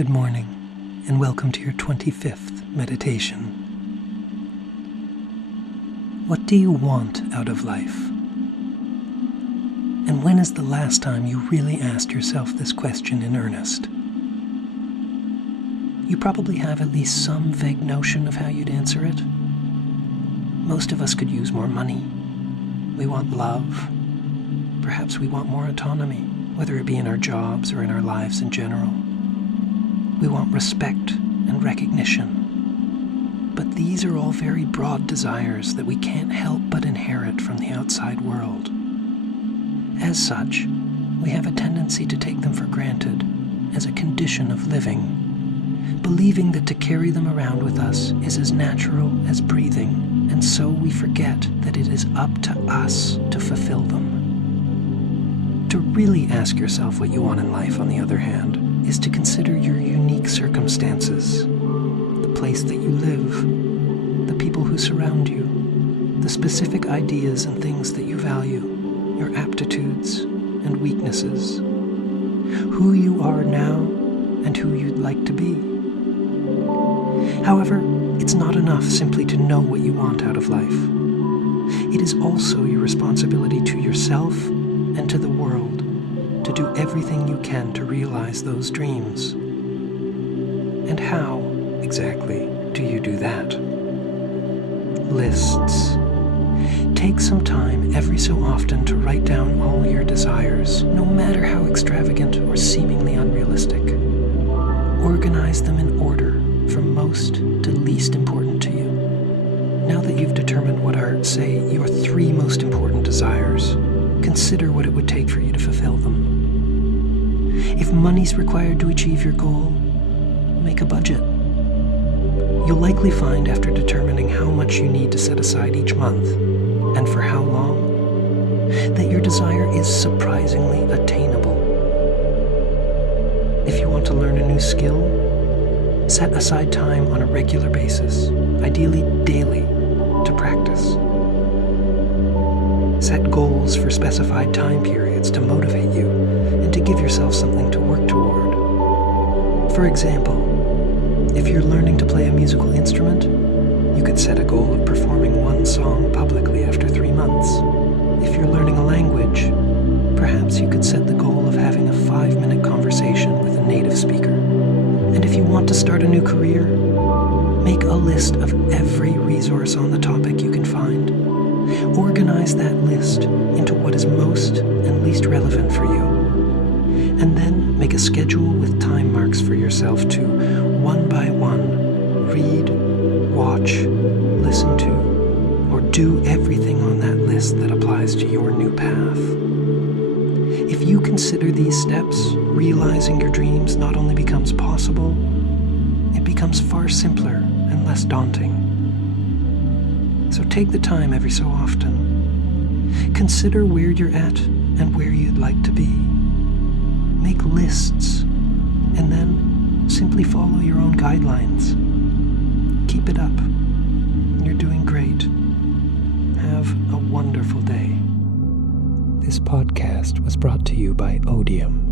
Good morning, and welcome to your 25th meditation. What do you want out of life? And when is the last time you really asked yourself this question in earnest? You probably have at least some vague notion of how you'd answer it. Most of us could use more money. We want love. Perhaps we want more autonomy, whether it be in our jobs or in our lives in general. We want respect and recognition. But these are all very broad desires that we can't help but inherit from the outside world. As such, we have a tendency to take them for granted as a condition of living, believing that to carry them around with us is as natural as breathing, and so we forget that it is up to us to fulfill them. To really ask yourself what you want in life, on the other hand, is to consider your unique circumstances, the place that you live, the people who surround you, the specific ideas and things that you value, your aptitudes and weaknesses, who you are now and who you'd like to be. However, it's not enough simply to know what you want out of life. It is also your responsibility to yourself and to the world to do everything you can to realize those dreams. And how, exactly, do you do that? Lists. Take some time every so often to write down all your desires, no matter how extravagant or seemingly unrealistic. Organize them in order from most to least important to you. Now that you've determined what are, say, your 3 most important desires, consider what it would take for you to fulfill them. If money's required to achieve your goal, make a budget. You'll likely find, after determining how much you need to set aside each month, and for how long, that your desire is surprisingly attainable. If you want to learn a new skill, set aside time on a regular basis, ideally daily, to practice. Set goals for specified time periods to motivate you and to give yourself something to work toward. For example, if you're learning to play a musical instrument, you could set a goal of performing 1 song publicly after 3 months. If you're learning a language, perhaps you could set the goal of having a 5-minute conversation with a native speaker. And if you want to start a new career, make a list of every resource on the topic you can find. Organize that list into what is most and least relevant for you. And then make a schedule with time marks for yourself to, one by one, read, watch, listen to, or do everything on that list that applies to your new path. If you consider these steps, realizing your dreams not only becomes possible, it becomes far simpler and less daunting. So take the time every so often. Consider where you're at and where you'd like to be. Make lists, and then simply follow your own guidelines. Keep it up. You're doing great. Have a wonderful day. This podcast was brought to you by Odium.